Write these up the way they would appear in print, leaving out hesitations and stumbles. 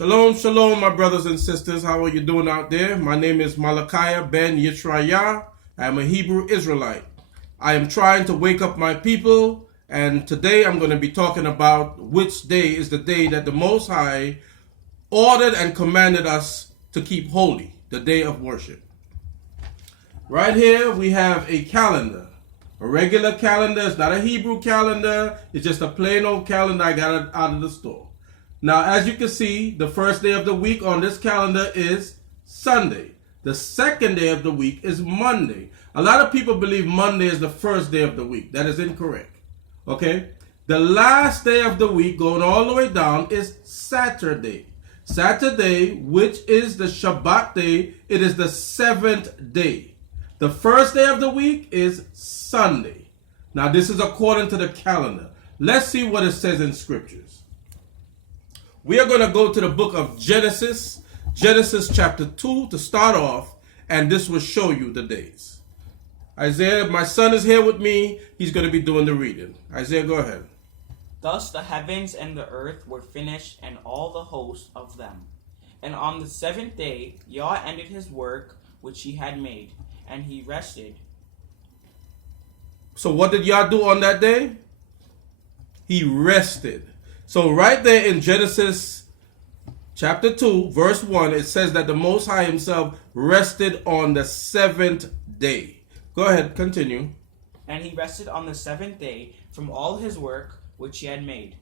Shalom, shalom, my brothers and sisters. How are you doing out there? My name is Malachi ben Yisrael. I am a Hebrew Israelite. I am trying to wake up my people, and today I'm going to be talking about which day is the day that the Most High ordered and commanded us to keep holy, the day of worship. Right here we have a calendar, a regular calendar. It's not a Hebrew calendar. It's just a plain old calendar I got out of the store. Now, as you can see, the first day of the week on this calendar is Sunday. The second day of the week is Monday. A lot of people believe Monday is the first day of the week. That is incorrect. Okay? The last day of the week, going all the way down, is Saturday. Saturday, which is the Shabbat day, it is the seventh day. The first day of the week is Sunday. Now, this is according to the calendar. Let's see what it says in scriptures. We are going to go to the book of Genesis, Genesis chapter 2 to start off, and this will show you the days. Isaiah, my son is here with me. He's going to be doing the reading. Isaiah, go ahead. Thus the heavens and the earth were finished, and all the host of them. And on the seventh day Yah ended his work which he had made, and he rested. So what did Yah do on that day? He rested. So right there in Genesis chapter 2, verse 1, it says that the Most High himself rested on the seventh day. Go ahead, continue. And he rested on the seventh day from all his work which he had made.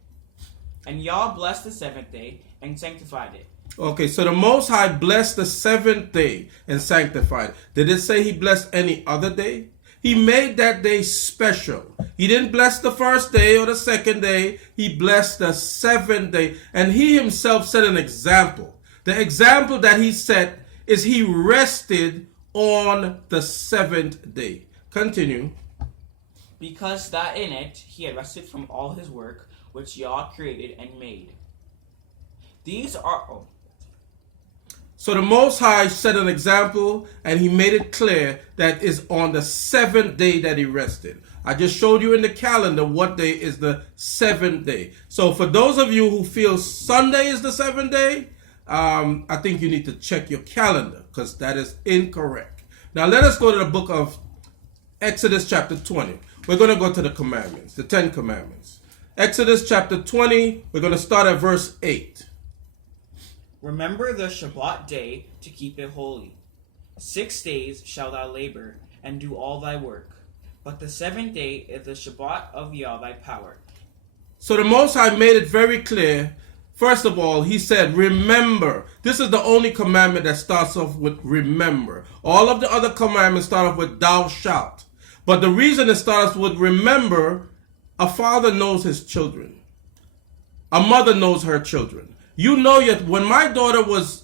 And Yah blessed the seventh day and sanctified it. Okay, so the Most High blessed the seventh day and sanctified it. Did it say he blessed any other day? He made that day special. He didn't bless the first day or the second day. He blessed the seventh day. And he himself set an example. The example that he set is he rested on the seventh day. Continue. Because that in it he had rested from all his work which Yah created and made. These are... So the Most High set an example, and he made it clear that it's on the seventh day that he rested. I just showed you in the calendar what day is the seventh day. So for those of you who feel Sunday is the seventh day, I think you need to check your calendar, because that is incorrect. Now let us go to the book of Exodus chapter 20. We're going to go to the commandments, the 10 commandments. Exodus chapter 20, we're going to start at verse 8. Remember the Shabbat day to keep it holy. 6 days shalt thou labor, and do all thy work. But the seventh day is the Shabbat of Yah thy power. So the Most High made it very clear. First of all, he said, remember. This is the only commandment that starts off with remember. All of the other commandments start off with thou shalt. But the reason it starts with remember, a father knows his children. A mother knows her children. You know, yet when my daughter was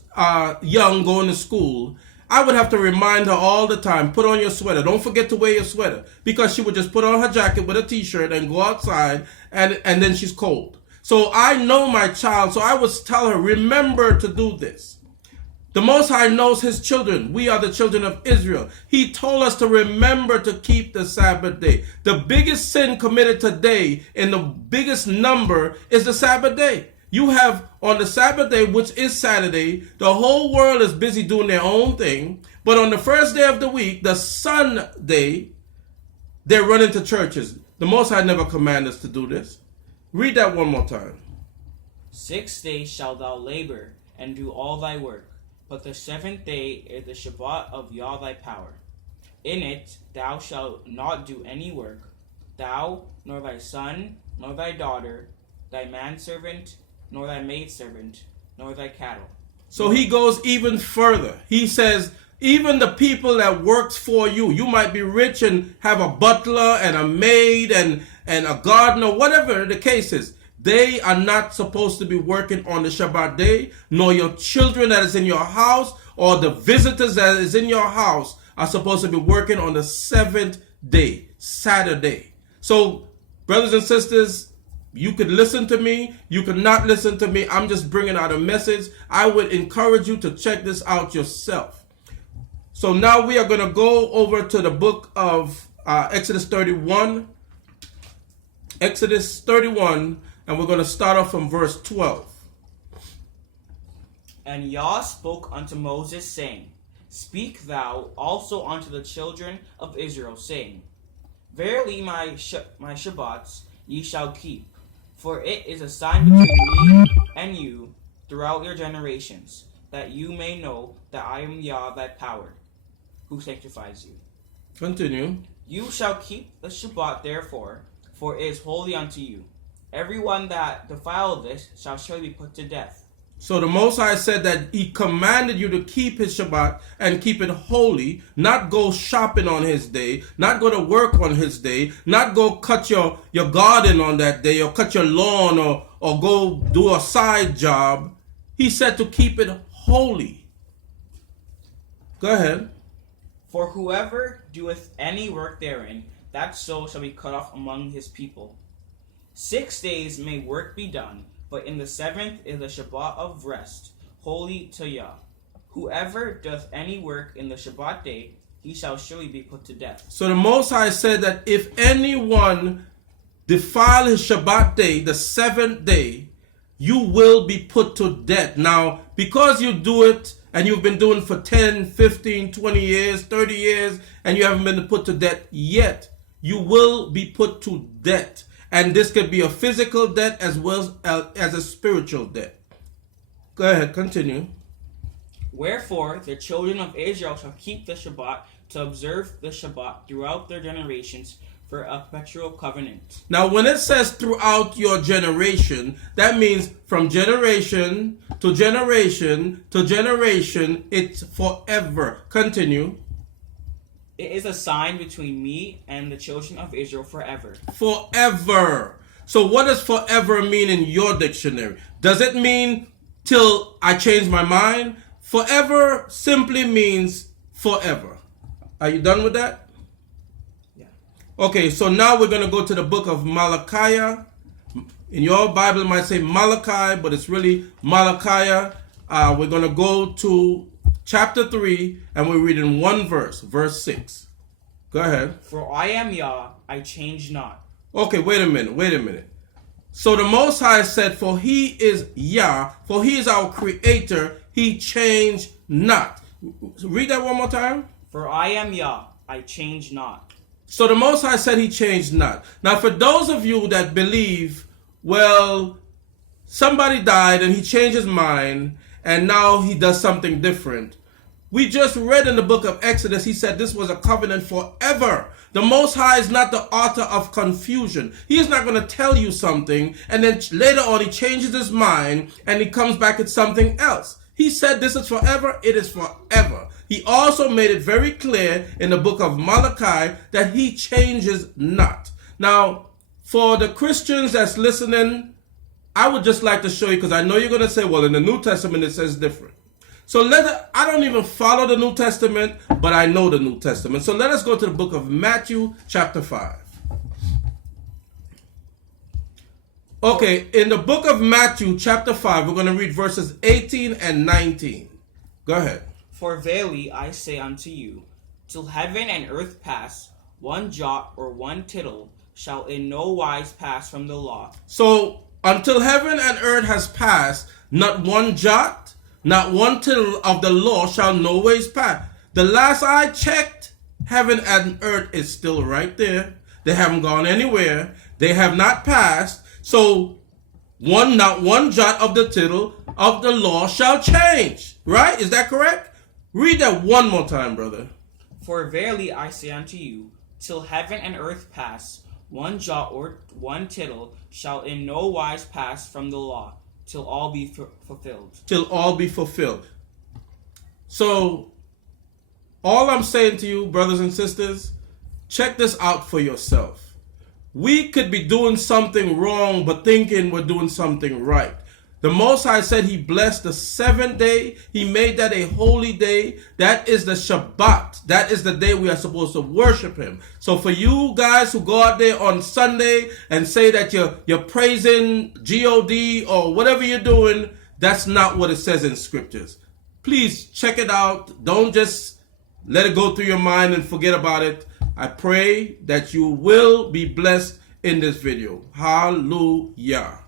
young, going to school, I would have to remind her all the time, put on your sweater. Don't forget to wear your sweater. Because she would just put on her jacket with a t-shirt and go outside, and then she's cold. So I know my child, so I would tell her, remember to do this. The Most High knows his children. We are the children of Israel. He told us to remember to keep the Sabbath day. The biggest sin committed today in the biggest number is the Sabbath day. You have on the Sabbath day, which is Saturday, the whole world is busy doing their own thing. But on the first day of the week, the Sunday, they're running to churches. The Most High never commanded us to do this. Read that one more time. 6 days shalt thou labor, and do all thy work. But the seventh day is the Shabbat of Yah thy power. In it thou shalt not do any work, thou, nor thy son, nor thy daughter, thy manservant, nor thy maidservant, nor thy cattle. So he goes even further. He says, even the people that works for you, you might be rich and have a butler and a maid and a gardener, whatever the case is. They are not supposed to be working on the Shabbat day, nor your children that is in your house or the visitors that is in your house are supposed to be working on the seventh day, Saturday. So, brothers and sisters, you could listen to me, you could not listen to me. I'm just bringing out a message. I would encourage you to check this out yourself. So now we are going to go over to the book of Exodus 31. Exodus 31, and we're going to start off from verse 12. And Yah spoke unto Moses, saying, Speak thou also unto the children of Israel, saying, Verily my Shabbats ye shall keep, for it is a sign between me and you throughout your generations, that you may know that I am Yah thy power, who sanctifies you. Continue. You shall keep the Shabbat therefore, for it is holy unto you. Everyone that defileth this shall surely be put to death. So the Most High said that he commanded you to keep his Shabbat and keep it holy, not go shopping on his day, not go to work on his day, not go cut your garden on that day or cut your lawn or go do a side job. He said to keep it holy. Go ahead. For whoever doeth any work therein, that soul shall be cut off among his people. 6 days may work be done, but in the seventh is the Shabbat of rest, holy to Yah. Whoever doth any work in the Shabbat day, he shall surely be put to death. So the Most High said that if anyone defile his Shabbat day, the seventh day, you will be put to death. Now, because you do it, and you've been doing it for 10, 15, 20 years, 30 years, and you haven't been put to death yet, you will be put to death. And this could be a physical death as well as a spiritual death. Go ahead, continue. Wherefore the children of Israel shall keep the Shabbat to observe the Shabbat throughout their generations for a perpetual covenant. Now, when it says throughout your generation, that means from generation to generation to generation, it's forever. Continue. It is a sign between me and the children of Israel forever. Forever. So what does forever mean in your dictionary? Does it mean till I change my mind? Forever simply means forever. Are you done with that? Yeah. Okay, so now we're going to go to the book of Malachi. In your Bible it might say Malachi, but it's really Malachi. We're going to go to chapter 3, and we're reading one verse, verse 6. Go ahead. For I am Yah, I change not. Okay, wait a minute. So the Most High said, for he is Yah, for he is our creator, he changed not. Read that one more time. For I am Yah, I change not. So the Most High said he changed not. Now for those of you that believe, well, somebody died and he changed his mind, and now he does something different. We just read in the book of Exodus, he said this was a covenant forever. The Most High is not the author of confusion. He is not going to tell you something, and then later on he changes his mind, and he comes back at something else. He said this is forever, it is forever. He also made it very clear in the book of Malachi that he changes not. Now, for the Christians that's listening, I would just like to show you, because I know you're going to say, well, in the New Testament it says different. So I don't even follow the New Testament, but I know the New Testament. So let us go to the book of Matthew chapter 5. Okay, in the book of Matthew chapter 5, we're going to read verses 18 and 19. Go ahead. For verily I say unto you, till heaven and earth pass, one jot or one tittle shall in no wise pass from the law. So until heaven and earth has passed, not one jot, not one tittle of the law shall no ways pass. The last I checked, heaven and earth is still right there. They haven't gone anywhere. They have not passed. So not one jot of the tittle of the law shall change. Right? Is that correct? Read that one more time, brother. For verily I say unto you, till heaven and earth pass, one jot or one tittle shall in no wise pass from the law, till all be fulfilled. Till all be fulfilled. So, all I'm saying to you, brothers and sisters, check this out for yourself. We could be doing something wrong, but thinking we're doing something right. The Most High said he blessed the seventh day. He made that a holy day. That is the Shabbat. That is the day we are supposed to worship him. So for you guys who go out there on Sunday and say that you're praising God or whatever you're doing, that's not what it says in scriptures. Please check it out. Don't just let it go through your mind and forget about it. I pray that you will be blessed in this video. Hallelujah.